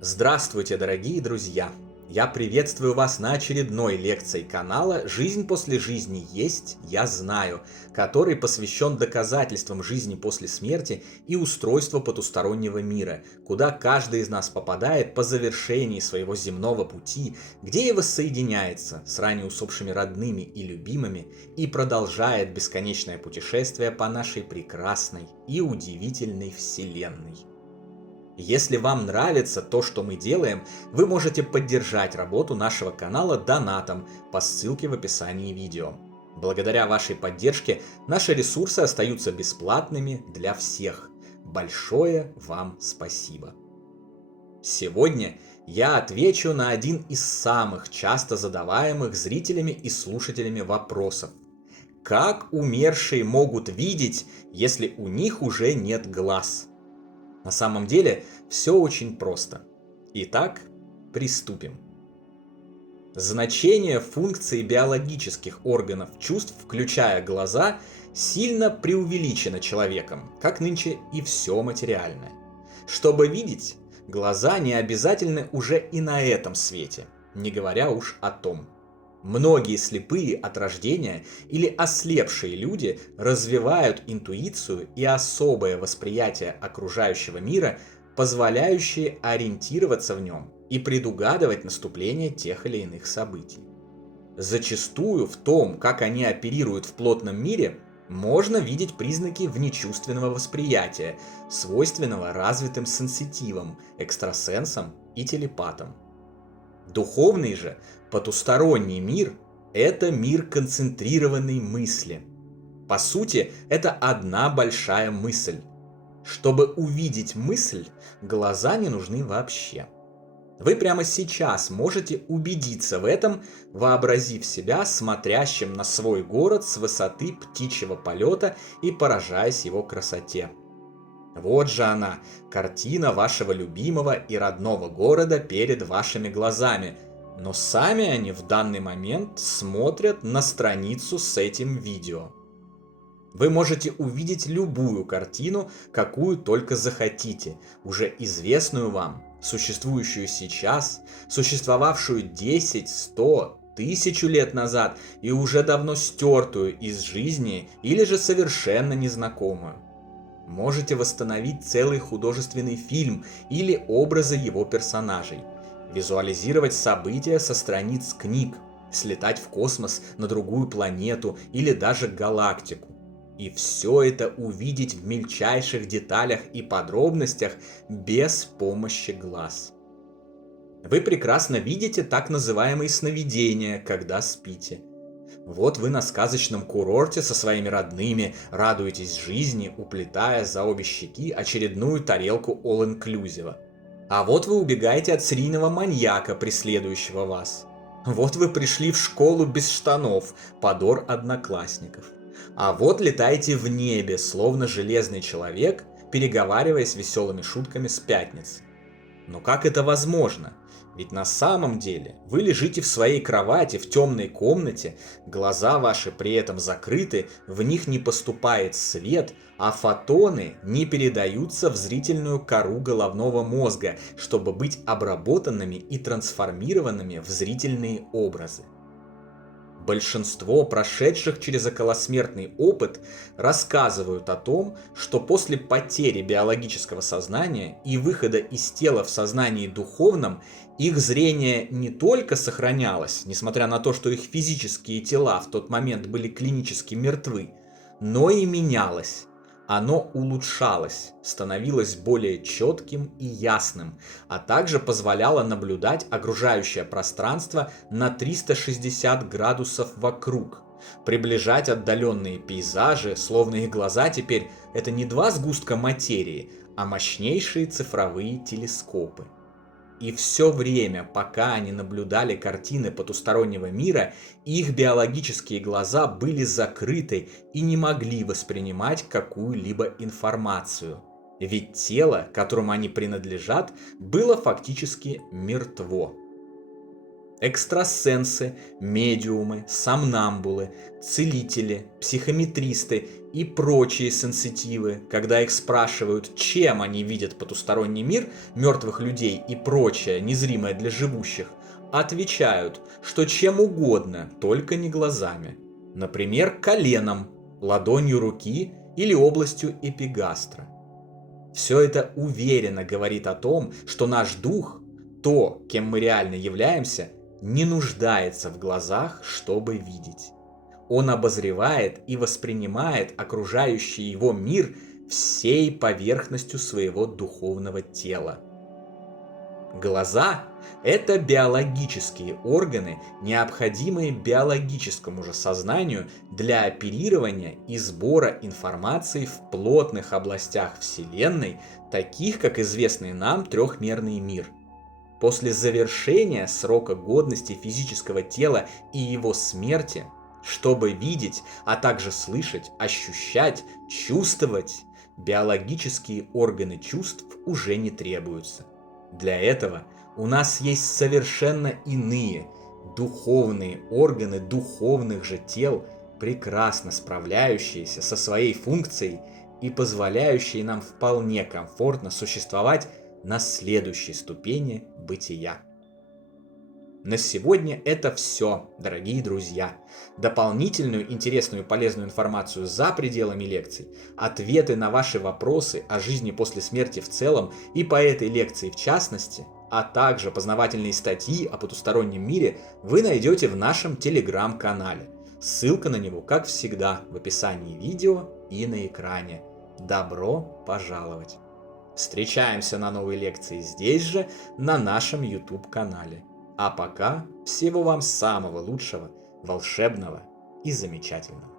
Здравствуйте, дорогие друзья! Я приветствую вас на очередной лекции канала «Жизнь после жизни есть, я знаю», который посвящен доказательствам жизни после смерти и устройству потустороннего мира, куда каждый из нас попадает по завершении своего земного пути, где и воссоединяется с ранее усопшими родными и любимыми и продолжает бесконечное путешествие по нашей прекрасной и удивительной Вселенной. Если вам нравится то, что мы делаем, вы можете поддержать работу нашего канала донатом по ссылке в описании видео. Благодаря вашей поддержке наши ресурсы остаются бесплатными для всех. Большое вам спасибо. Сегодня я отвечу на один из самых часто задаваемых зрителями и слушателями вопросов. Как умершие могут видеть, если у них уже нет глаз? На самом деле все очень просто. Итак, приступим. Значение функций биологических органов чувств, включая глаза, сильно преувеличено человеком, как нынче и все материальное. Чтобы видеть, глаза не обязательны уже и на этом свете, не говоря уж о том. Многие слепые от рождения или ослепшие люди развивают интуицию и особое восприятие окружающего мира, позволяющие ориентироваться в нем и предугадывать наступление тех или иных событий. Зачастую в том, как они оперируют в плотном мире, можно видеть признаки внечувственного восприятия, свойственного развитым сенситивам, экстрасенсам и телепатам. Духовный же, потусторонний мир – это мир концентрированной мысли. По сути, это одна большая мысль. Чтобы увидеть мысль, глаза не нужны вообще. Вы прямо сейчас можете убедиться в этом, вообразив себя смотрящим на свой город с высоты птичьего полета и поражаясь его красоте. Вот же она, картина вашего любимого и родного города перед вашими глазами, но сами они в данный момент смотрят на страницу с этим видео. Вы можете увидеть любую картину, какую только захотите, уже известную вам, существующую сейчас, существовавшую 10, 100, 1000 лет назад и уже давно стертую из жизни или же совершенно незнакомую. Можете восстановить целый художественный фильм или образы его персонажей, визуализировать события со страниц книг, слетать в космос на другую планету или даже галактику. И все это увидеть в мельчайших деталях и подробностях без помощи глаз. Вы прекрасно видите так называемые сновидения, когда спите. Вот вы на сказочном курорте со своими родными радуетесь жизни, уплетая за обе щеки очередную тарелку all-inclusive. А вот вы убегаете от серийного маньяка, преследующего вас. Вот вы пришли в школу без штанов, подор одноклассников. А вот летаете в небе, словно железный человек, переговариваясь веселыми шутками с пятницы. Но как это возможно? Ведь на самом деле вы лежите в своей кровати в темной комнате, глаза ваши при этом закрыты, в них не поступает свет, а фотоны не передаются в зрительную кору головного мозга, чтобы быть обработанными и трансформированными в зрительные образы. Большинство прошедших через околосмертный опыт рассказывают о том, что после потери биологического сознания и выхода из тела в сознании духовном, их зрение не только сохранялось, несмотря на то, что их физические тела в тот момент были клинически мертвы, но и менялось. Оно улучшалось, становилось более четким и ясным, а также позволяло наблюдать окружающее пространство на 360 градусов вокруг, приближать отдаленные пейзажи, словно их глаза теперь это не два сгустка материи, а мощнейшие цифровые телескопы. И все время, пока они наблюдали картины потустороннего мира, их биологические глаза были закрыты и не могли воспринимать какую-либо информацию. Ведь тело, которому они принадлежат, было фактически мертво. Экстрасенсы, медиумы, сомнамбулы, целители, психометристы и прочие сенситивы, когда их спрашивают, чем они видят потусторонний мир, мертвых людей и прочее, незримое для живущих, отвечают, что чем угодно, только не глазами. Например, коленом, ладонью руки или областью эпигастра. Все это уверенно говорит о том, что наш дух, то, кем мы реально являемся, не нуждается в глазах, чтобы видеть. Он обозревает и воспринимает окружающий его мир всей поверхностью своего духовного тела. Глаза – это биологические органы, необходимые биологическому же сознанию для оперирования и сбора информации в плотных областях Вселенной, таких как известный нам трехмерный мир. После завершения срока годности физического тела и его смерти, чтобы видеть, а также слышать, ощущать, чувствовать, биологические органы чувств уже не требуются. Для этого у нас есть совершенно иные духовные органы духовных же тел, прекрасно справляющиеся со своей функцией и позволяющие нам вполне комфортно существовать на следующей ступени бытия. На сегодня это все, дорогие друзья. Дополнительную интересную и полезную информацию за пределами лекций, ответы на ваши вопросы о жизни после смерти в целом и по этой лекции в частности, а также познавательные статьи о потустороннем мире вы найдете в нашем телеграм-канале. Ссылка на него, как всегда, в описании видео и на экране. Добро пожаловать! Встречаемся на новой лекции здесь же, на нашем YouTube-канале. А пока всего вам самого лучшего, волшебного и замечательного.